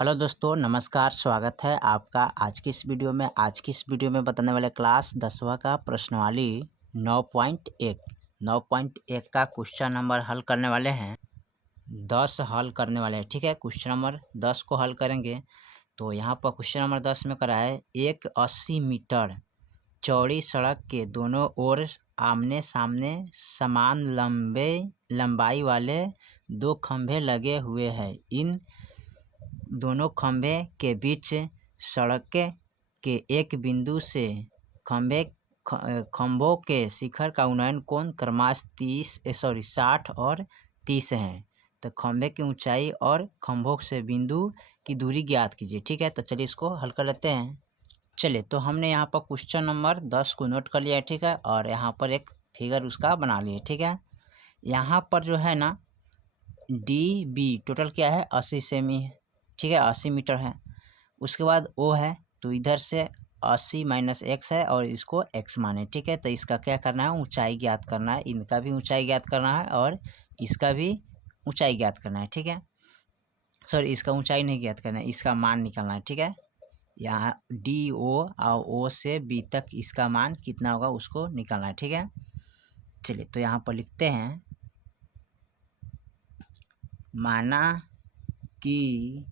Hello दोस्तों, नमस्कार। स्वागत है आपका आज की इस वीडियो में। आज की इस वीडियो में बताने वाले क्लास 10वां का प्रश्नावली 9.1 का क्वेश्चन नंबर हल करने वाले हैं। 10 हल करने वाले हैं, ठीक है। क्वेश्चन नंबर 10 को हल करेंगे तो यहाँ पर क्वेश्चन नंबर 10 में करा है एक 80 मीटर चौड़ी सड़क के दोनों ओर आमने सामने समान लंबाई वाले दो खंभे लगे हुए हैं। इन दोनों खंभे के बीच सड़क के एक बिंदु से खंभों के शिखर का उन्नयन कोण क्रमशः 60 और 30 है। तो खंभे की ऊंचाई और खंभों से बिंदु की दूरी ज्ञात कीजिए, ठीक है। तो चलिए इसको हल कर लेते हैं। चलिए, तो हमने यहाँ पर क्वेश्चन नंबर 10 को नोट कर लिया है, ठीक है। और यहाँ पर एक फिगर उसका बना लिए, ठीक है। यहाँ पर जो है ना डी बी टोटल क्या है 80 सेमी है, ठीक है। 80 मीटर है। उसके बाद ओ है तो इधर से 80 माइनस एक्स है और इसको एक्स माने, ठीक है। तो इसका क्या करना है, ऊंचाई ज्ञात करना है। इनका भी ऊंचाई ज्ञात करना है और इसका भी ऊंचाई ज्ञात करना है, ठीक है। सॉरी, इसका ऊंचाई नहीं ज्ञात करना है, इसका मान निकालना है, ठीक है। यहाँ डी ओ और ओ से बी तक इसका मान कितना होगा उसको निकालना है, ठीक है। चलिए, तो यहाँ पर लिखते हैं माना कि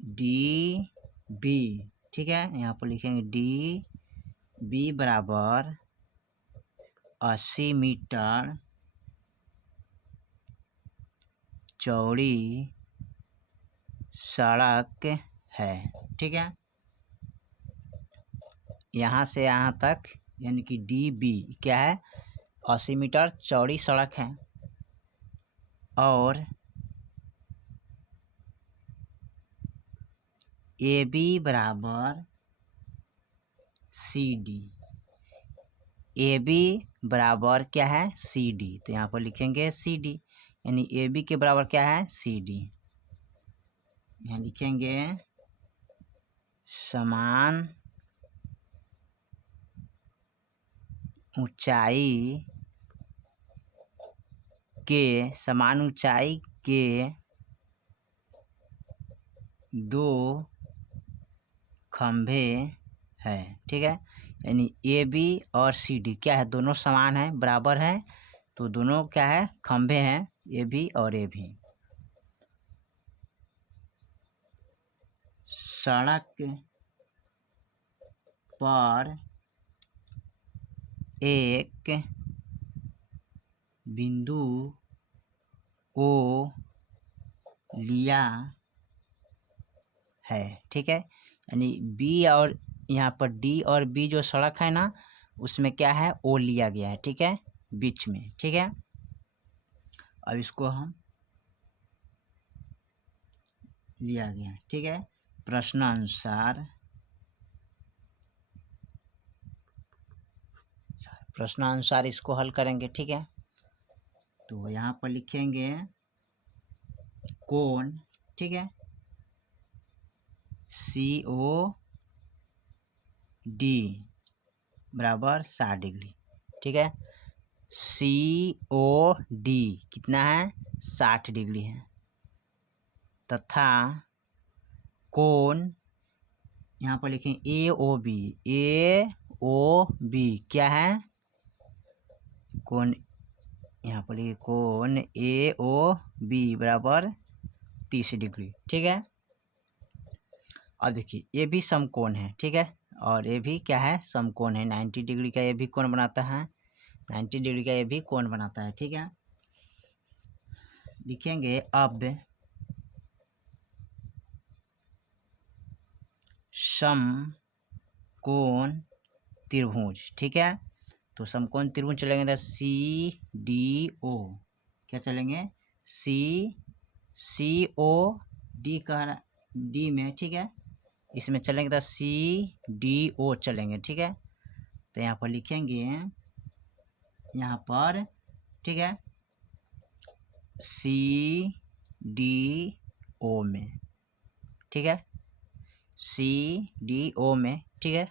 डी बी, ठीक है। यहाँ पर लिखेंगे डी बी बराबर 80 मीटर चौड़ी सड़क है, ठीक है। यहाँ से यहाँ तक यानी कि डी बी क्या है 80 मीटर चौड़ी सड़क है और ए बी बराबर सी डी। ए बी बराबर क्या है सी डी, तो यहाँ पर लिखेंगे सी डी यानी ए बी के बराबर क्या है सी डी। यहाँ लिखेंगे समान ऊंचाई के दो खंभे है, ठीक है। यानी ए बी और सी डी क्या है, दोनों समान है, बराबर है। तो दोनों क्या है खंभे हैं, ए बी और ए बी। सड़क पर एक बिंदु ओ लिया है, ठीक है। यानी बी और यहाँ पर डी और बी जो सड़क है ना उसमें क्या है ओ लिया गया है, ठीक है, बीच में, ठीक है। अब इसको हम लिया गया है, ठीक है। प्रश्नानुसार इसको हल करेंगे, ठीक है। तो यहाँ पर लिखेंगे कोण, ठीक है, सी ओ डी बराबर 60 डिग्री, ठीक है। सी ओ डी कितना है 60 डिग्री है तथा कोण यहाँ पर लिखें ए ओ बी क्या है कोण, यहाँ पर लिखे कोण ए ओ बी बराबर 30 डिग्री, ठीक है। अब देखिए ये भी समकोण है, ठीक है, और ये भी क्या है समकोण है। 90 डिग्री का ये भी कोण बनाता है, 90 डिग्री का ये भी कोण बनाता है, ठीक है। लिखेंगे अब समकोण त्रिभुज, ठीक है। तो समकोण त्रिभुज चलेंगे तो सी डी ओ क्या चलेंगे सी ओ डी का डी में, ठीक है। इसमें चलेंगे तो सी डी ओ चलेंगे, ठीक है। तो यहाँ पर लिखेंगे यहाँ पर, ठीक है, सी डी ओ में, ठीक है, सी डी ओ में, ठीक है,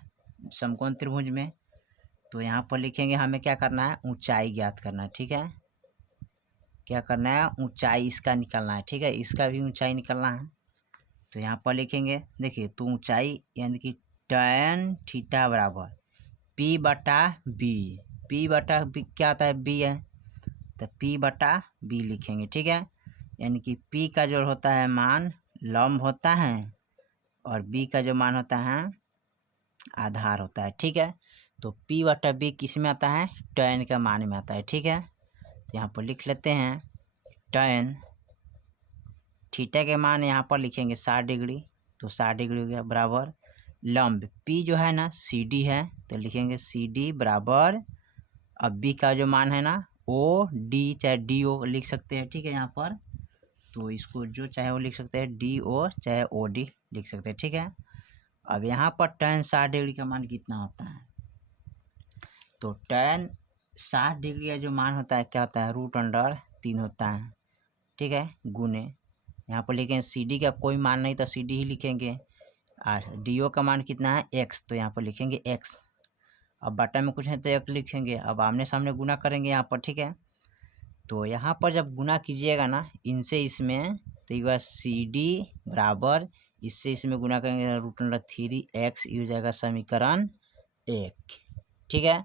समकोण त्रिभुज में। तो यहाँ पर लिखेंगे हमें क्या करना है ऊंचाई ज्ञात करना है, ठीक है। क्या करना है ऊंचाई इसका निकालना है, ठीक है, इसका भी ऊंचाई निकालना है। तो यहाँ पर लिखेंगे, देखिए तो ऊंचाई यानी कि tan थीटा बराबर P बटा B। P बटा B क्या होता है, B है, तो P बटा B लिखेंगे, ठीक है। यानी कि P का जो होता है मान लंब होता है और B का जो मान होता है आधार होता है, ठीक है। तो P बटा B किस में आता है, tan का मान में आता है, ठीक है। तो यहाँ पर लिख लेते हैं tan थीटा के मान यहाँ पर लिखेंगे 60 डिग्री, तो 60 डिग्री हो गया बराबर लंब P जो है ना CD है, तो लिखेंगे CD बराबर, अब B का जो मान है ना OD चाहे DO लिख सकते हैं, ठीक है। यहाँ पर तो इसको जो चाहे वो लिख सकते हैं, DO चाहे OD लिख सकते हैं, ठीक है। अब यहाँ पर tan 60 डिग्री का मान कितना होता है, तो tan 60 डिग्री का जो मान होता है क्या होता है, √3 होता है, ठीक है, गुने यहाँ पर लिखेंगे CD का कोई मान नहीं तो CD ही लिखेंगे, और DO का मान कितना है x, तो यहाँ पर लिखेंगे x। अब बटा में कुछ है तो एक लिखेंगे, अब आमने सामने गुना करेंगे यहाँ पर, ठीक है। तो यहाँ पर जब गुना कीजिएगा ना इनसे इसमें, तो ये CD बराबर इससे इसमें गुना करेंगे √3x, ये हो जाएगा समीकरण 1, ठीक है।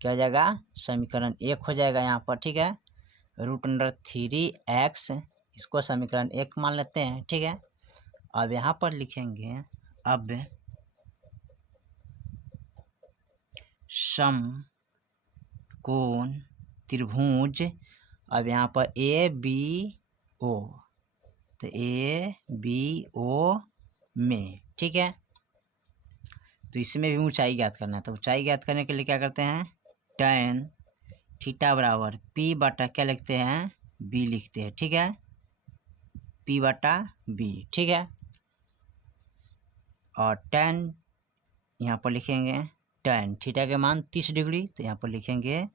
क्या हो जाएगा, समीकरण 1 हो जाएगा यहाँ पर, ठीक है। √3x इसको समीकरण 1 मान लेते हैं, ठीक है। अब यहाँ पर लिखेंगे अब समकोण त्रिभुज, अब यहाँ पर ABO, तो ABO में, ठीक है। तो इसमें भी ऊंचाई ज्ञात करना है, तो ऊंचाई ज्ञात करने के लिए क्या करते हैं, tan थीटा बराबर P बटा क्या लिखते हैं, B लिखते हैं, ठीक है, P बटा B, ठीक है। और tan यहाँ पर लिखेंगे tan थीटा के मान 30 डिग्री, तो यहाँ पर लिखेंगे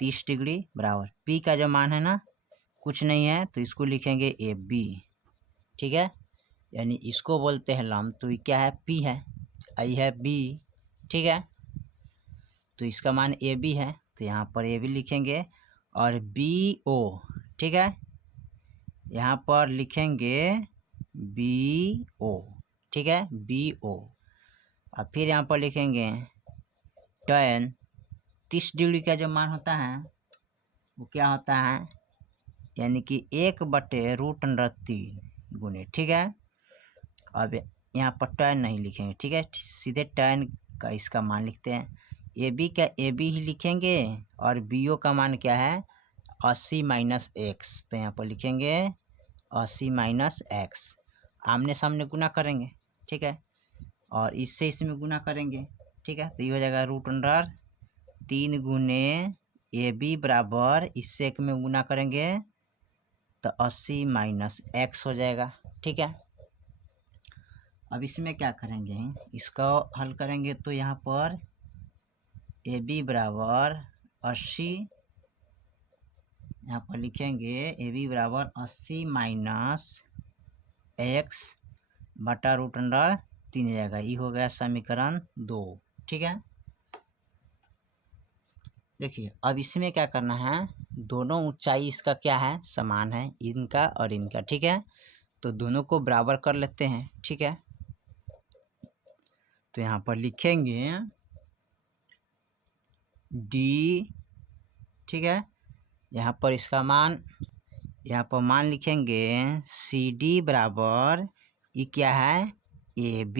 30 डिग्री बराबर P का जो मान है ना कुछ नहीं है, तो इसको लिखेंगे AB, ठीक है। यानी इसको बोलते हैं लंब, तो ये क्या है, P है, I है B, ठीक है। तो इसका मान AB है, तो यहाँ पर AB लिखेंगे, और BO, ठीक है, यहाँ पर लिखेंगे BO, ठीक है, BO। और फिर यहाँ पर लिखेंगे tan 30 डिग्री का जो मान होता है वो क्या होता है, यानी कि 1/√3 गुने, ठीक है। अब यहाँ पर tan नहीं लिखेंगे, ठीक है, सीधे tan का इसका मान लिखते हैं, AB का AB ही लिखेंगे, और BO का मान क्या है 80 - x, तो यहाँ पर लिखेंगे 80 - x, आमने सामने गुना करेंगे, ठीक है, और इससे इसमें गुना करेंगे, ठीक है। तो ये हो जाएगा √3 गुने AB बराबर इससे एक में गुना करेंगे तो 80 - x हो जाएगा, ठीक है। अब इसमें क्या करेंगे, इसका हल करेंगे, तो यहाँ पर AB बराबर 80, यहाँ पर लिखेंगे AB बराबर 80 - x बटा √3 हो जाएगा, ये हो गया समीकरण 2, ठीक है। देखिए अब इसमें क्या करना है, दोनों ऊंचाई इसका क्या है, समान है, इनका और इनका, ठीक है। तो दोनों को बराबर कर लेते हैं, ठीक है। तो यहाँ पर लिखेंगे D, ठीक है, यहाँ पर इसका मान, यहाँ पर मान लिखेंगे CD बराबर ये क्या है AB,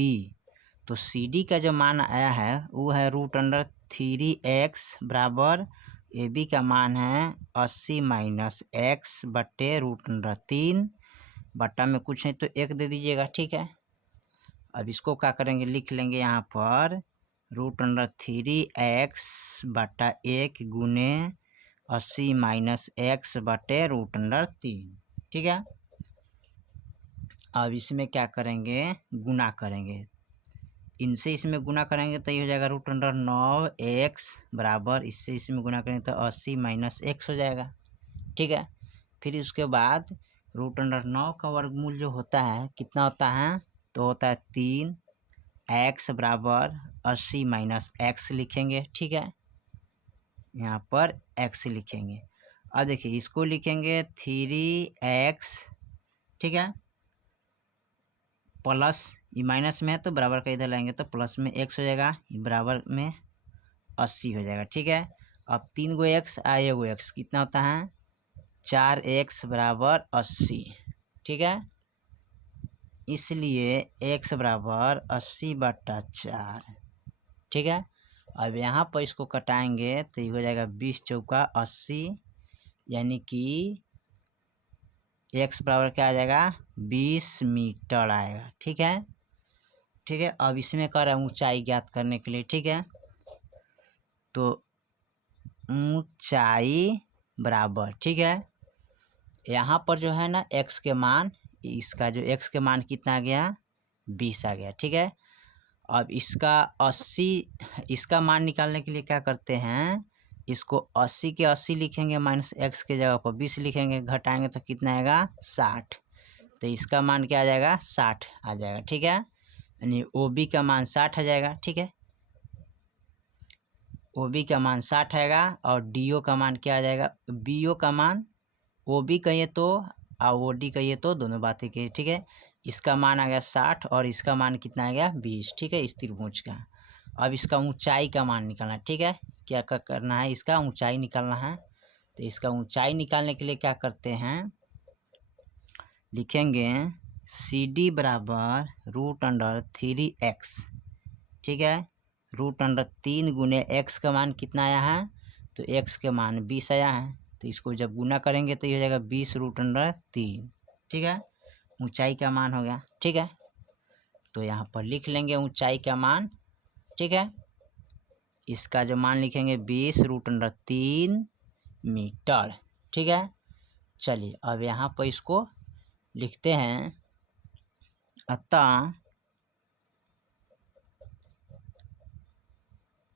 तो CD का जो मान आया है वो है √3x बराबर AB का मान है 80 - x बटे √3, बटा में कुछ नहीं तो 1 दे दीजिएगा, ठीक है। अब इसको क्या करेंगे, लिख लेंगे यहाँ पर √3x बटा 1 गुने 80 - x बटे √3, ठीक है। अब इसमें क्या करेंगे, गुना करेंगे, इनसे इसमें गुना करेंगे तो ये हो जाएगा √9x बराबर इससे इसमें गुना करेंगे तो 80 - x हो जाएगा, ठीक है। फिर उसके बाद √9 का वर्गमूल जो होता है कितना होता है, तो होता है 3, x बराबर 80 - x लिखेंगे, ठीक है, यहाँ पर x लिखेंगे। अब देखिए इसको लिखेंगे 3x, ठीक है, प्लस ये माइनस में है तो बराबर का इधर लाएंगे तो प्लस में x हो जाएगा, ये बराबर में 80 हो जाएगा। ठीक है, अब 3 गो x आए गो x कितना होता है 4x बराबर 80। ठीक है, इसलिए x बराबर 80/4। ठीक है, अब यहाँ पर इसको कटाएंगे तो ये हो जाएगा 20 चौका 80, यानी कि x बराबर क्या आ जाएगा 20 मीटर आएगा। ठीक है, ठीक है, अब इसमें कर रहा है ऊंचाई ज्ञात करने के लिए। ठीक है, तो ऊंचाई बराबर, ठीक है, यहाँ पर जो है ना x के मान, इसका जो x के मान कितना आ गया 20 आ गया। ठीक है, अब इसका 80, इसका मान निकालने के लिए क्या करते हैं, इसको 80 के 80 लिखेंगे, माइनस x के जगह पर 20 लिखेंगे, घटाएंगे तो कितना आएगा 60, तो इसका मान क्या आ जाएगा 60 आ जाएगा। ठीक है, यानी OB का मान 60 आ जाएगा। ठीक है, OB का मान 60 आएगा और DO का मान क्या आ जाएगा, BO का मान, OB कहिए तो और OD कहिए तो दोनों बातें कहिए। ठीक है, इसका मान आ गया 60 और इसका मान कितना आ गया 20। ठीक है, इस त्रिभुज का। अब इसका ऊंचाई का मान निकालना है। ठीक है, क्या करना है, इसका ऊंचाई निकालना है। तो इसका ऊंचाई निकालने के लिए क्या करते हैं, लिखेंगे CD बराबर √3x। ठीक है, √3 गुने x का मान कितना आया है, तो x के मान 20 आया है, तो इसको जब गुना करेंगे तो ये हो जाएगा 20√3। ठीक है, ऊंचाई का मान हो गया। ठीक है, तो यहाँ पर लिख लेंगे ऊंचाई का मान। ठीक है, इसका जो मान लिखेंगे 20√3 मीटर। ठीक है, चलिए अब यहाँ पर इसको लिखते हैं, अतः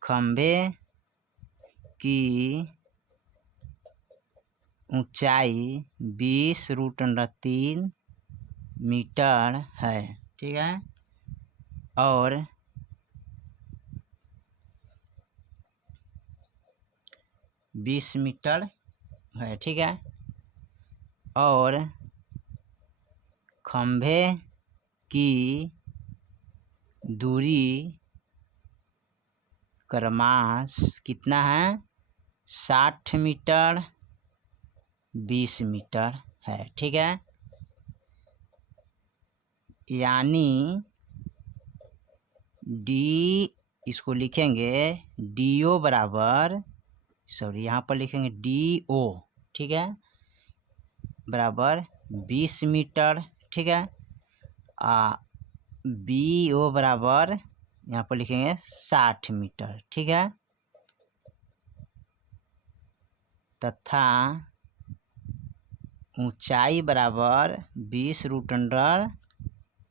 खंभे की ऊंचाई 20√3 मीटर है। ठीक है, और बीस मीटर है। ठीक है, और खंभे की दूरी क्रमाश कितना है 60 मीटर 20 मीटर है। ठीक है, यानी डी, इसको लिखेंगे DO बराबर, सॉरी यहाँ पर लिखेंगे DO। ठीक है, बराबर 20 मीटर। ठीक है, BO बराबर यहाँ पर लिखेंगे 60 मीटर। ठीक है, तथा ऊंचाई बराबर 20√3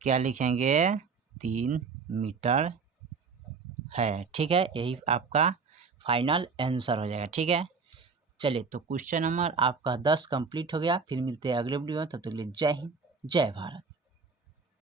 क्या लिखेंगे 3 मीटर है। ठीक है, यही आपका फाइनल आंसर हो जाएगा। ठीक है, चलिए तो क्वेश्चन नंबर आपका 10 कंप्लीट हो गया। फिर मिलते हैं अगले वीडियो में, तब तक के लिए जय हिंद जय भारत।